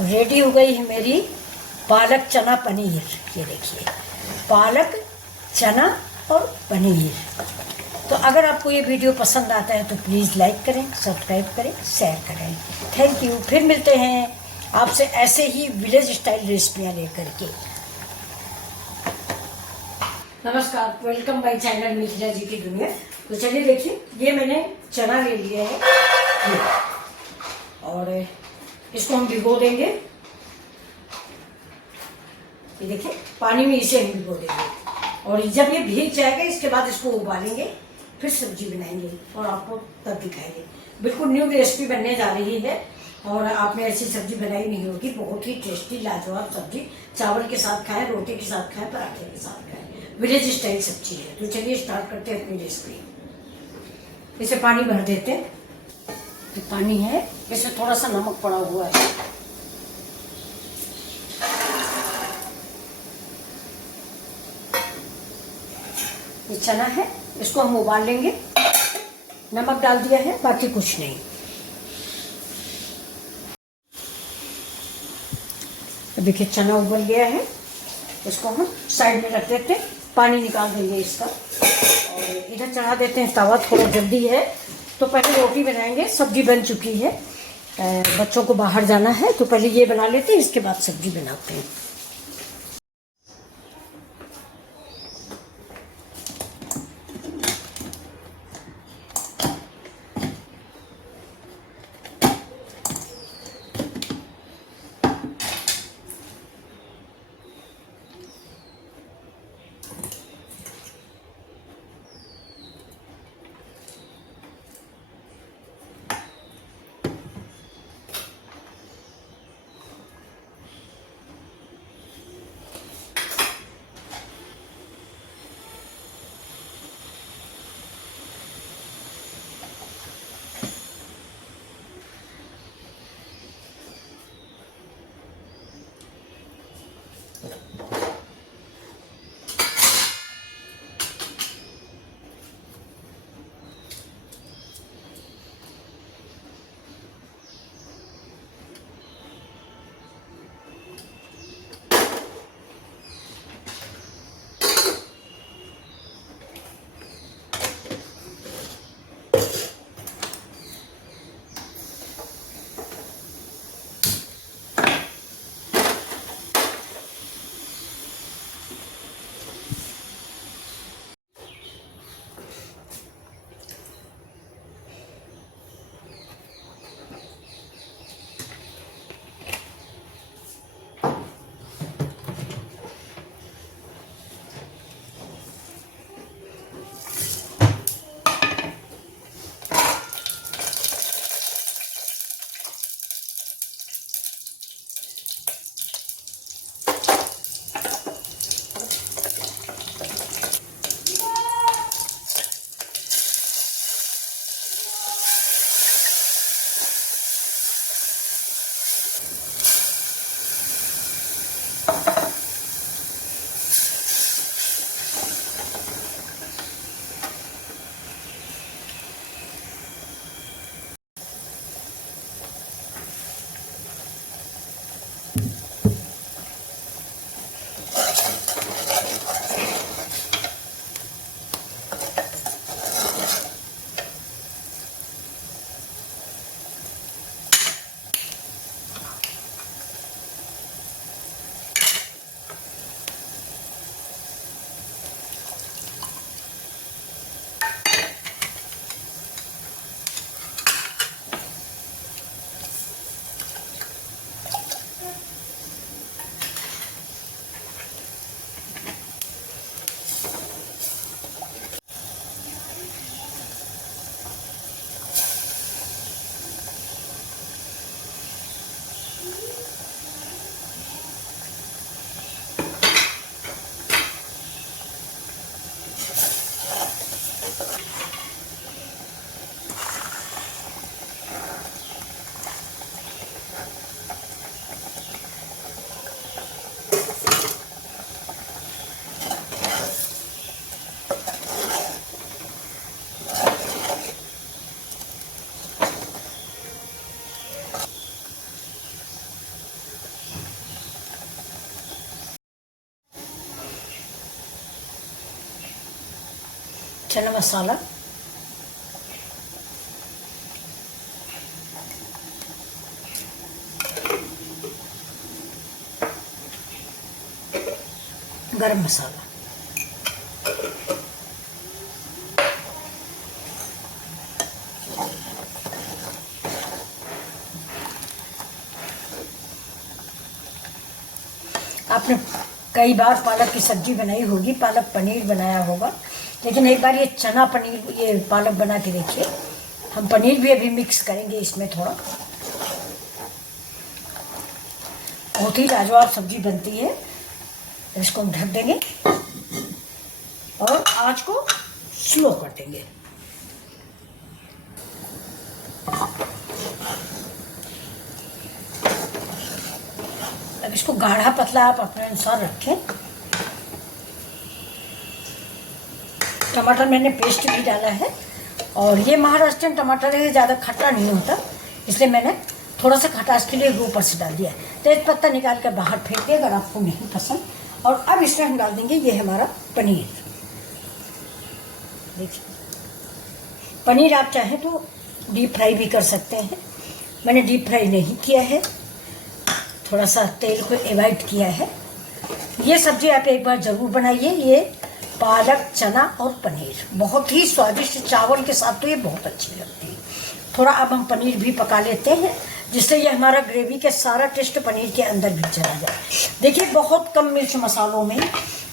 Ready हो गई है मेरी पालक चना पनीर। ये देखिए, पालक चना और पनीर। तो अगर आपको ये वीडियो पसंद आता है तो प्लीज़ लाइक करें, सब्सक्राइब करें, शेयर करें। Thank you. फिर मिलते हैं आपसे ऐसे ही विलेज स्टाइल रेसिपियाँ लेकर के। नमस्कार, वेलकम माय चैनल मिथिला जी की दुनिया। तो चलिए देखिए, ये मैंने चना ले लिया है ये, और इसको हम भिगो देंगे। ये देखिए, पानी में इसे हम भिगो देंगे, और जब ये भीग जाएगा इसके बाद इसको उबालेंगे, फिर सब्जी बनाएंगे और आपको तब दिखाएंगे। बिल्कुल न्यू रेसिपी बनने जा रही है और आपने ऐसी सब्जी बनाई नहीं होगी। बहुत ही टेस्टी लाजवाब सब्जी, चावल के साथ खाएं, रोटी के साथ खाएं, पराठे के साथ खाएं, विलेज स्टाइल सब्जी है। तो चलिए स्टार्ट करते हैं अपनी रेसिपी। इसे पानी भर देते हैं। तो पानी है, इसमें थोड़ा सा नमक पड़ा हुआ है। ये चना है, इसको हम उबाल लेंगे। नमक डाल दिया है, बाकी कुछ नहीं। देखिए चना उबल गया है, इसको हम साइड में रख देते हैं, पानी निकाल देंगे इसका। और इधर चढ़ा देते हैं तवा। थोड़ा जल्दी है तो पहले रोटी बनाएंगे, सब्जी बन चुकी है। बच्चों को बाहर जाना है तो पहले ये बना लेते हैं, इसके बाद सब्जी बनाते हैं। चना मसाला, गरम मसाला, आपने कई बार पालक की सब्जी बनाई होगी, पालक पनीर बनाया होगा, लेकिन एक बार ये चना पनीर, ये पालक बना के देखिए। हम पनीर भी अभी मिक्स करेंगे इसमें थोड़ा। बहुत ही लाजवाब सब्जी बनती है। इसको हम ढक देंगे और आंच को स्लो कर देंगे। अब इसको गाढ़ा पतला आप अपने अनुसार रखें। टमाटर मैंने पेस्ट भी डाला है और ये महाराष्ट्रियन टमाटर है, ज़्यादा खट्टा नहीं होता, इसलिए मैंने थोड़ा सा खटास के लिए ऊपर से डाल दिया। तेज पत्ता निकाल कर बाहर फेंक दिया अगर आपको नहीं पसंद। और अब इसमें हम डाल देंगे ये हमारा पनीर। देखिए, पनीर आप चाहें तो डीप फ्राई भी कर सकते हैं, मैंने डीप फ्राई नहीं किया है, थोड़ा सा तेल को अवॉइड किया है। ये सब्जी आप एक बार ज़रूर बनाइए। ये पालक, चना और पनीर बहुत ही स्वादिष्ट, चावल के साथ तो ये बहुत अच्छी लगती है। थोड़ा अब हम पनीर भी पका लेते हैं, जिससे ये हमारा ग्रेवी के सारा टेस्ट पनीर के अंदर भी चला जाए। देखिए, बहुत कम मिर्च मसालों में,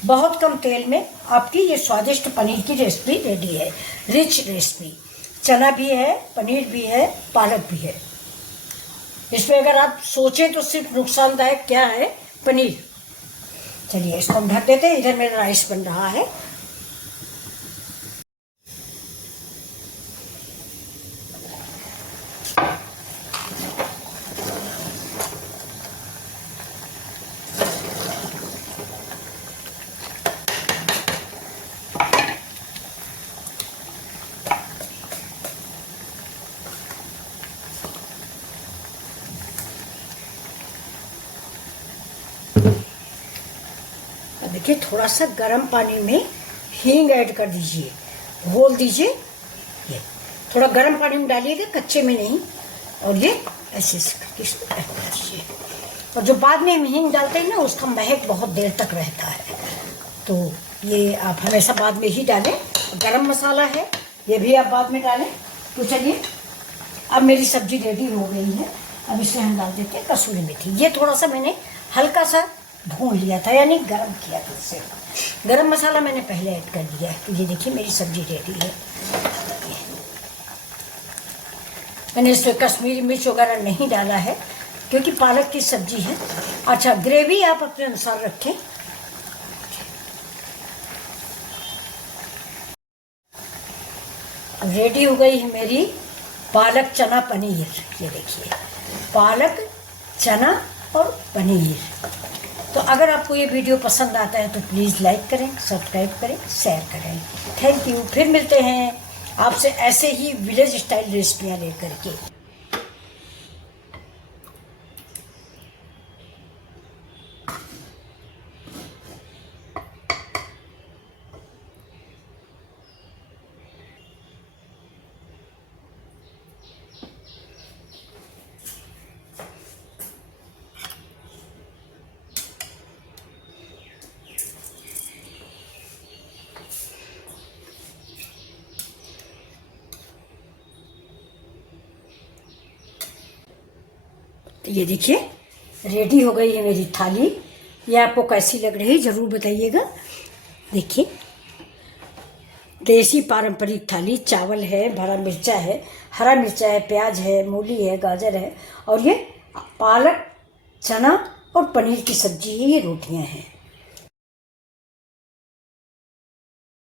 बहुत कम तेल में आपकी ये स्वादिष्ट पनीर की रेसिपी रेडी है। रिच रेसिपी, चना भी है, पनीर भी है, पालक भी है। इसमें अगर आप सोचें तो सिर्फ नुकसानदायक क्या है, पनीर। चलिए इसको हम ढक देते हैं। इधर मेरा राइस बन रहा है। देखिए, थोड़ा सा गर्म पानी में हींग ऐड कर दीजिए, घोल दीजिए। ये थोड़ा गर्म पानी में डालिएगा, कच्चे में नहीं। और ये ऐसे इसको ऐड कर दीजिए। और जो बाद में हम हींग डालते हैं ना, उसका महक बहुत देर तक रहता है, तो ये आप हमेशा बाद में ही डालें। गरम मसाला है, ये भी आप बाद में डालें। तो चलिए, अब मेरी सब्जी रेडी हो गई है। अब इसमें हम डाल देते हैं कसूरी मेथी। ये थोड़ा सा मैंने हल्का सा भून लिया था, यानी गरम किया था इससे। गरम मसाला मैंने पहले ऐड कर दिया है। तो ये देखिए, मेरी सब्जी रेडी है। मैंने इसमें कश्मीरी मिर्च वगैरह नहीं डाला है, क्योंकि पालक की सब्जी है। अच्छा, ग्रेवी आप अपने अनुसार रखें। रेडी हो गई है मेरी पालक चना पनीर। ये देखिए, पालक, चना और पनीर। तो अगर आपको ये वीडियो पसंद आता है तो प्लीज़ लाइक करें, सब्सक्राइब करें, शेयर करें। Thank you. फिर मिलते हैं आपसे ऐसे ही विलेज स्टाइल रेसिपियाँ लेकर के। ये देखिए, रेडी हो गई है मेरी थाली। ये आपको कैसी लग रही है ज़रूर बताइएगा। देखिए, देसी पारंपरिक थाली। चावल है, भरा मिर्चा है, हरा मिर्चा है, प्याज है, मूली है, गाजर है, और ये पालक, चना और पनीर की सब्जी है। ये रोटियां हैं।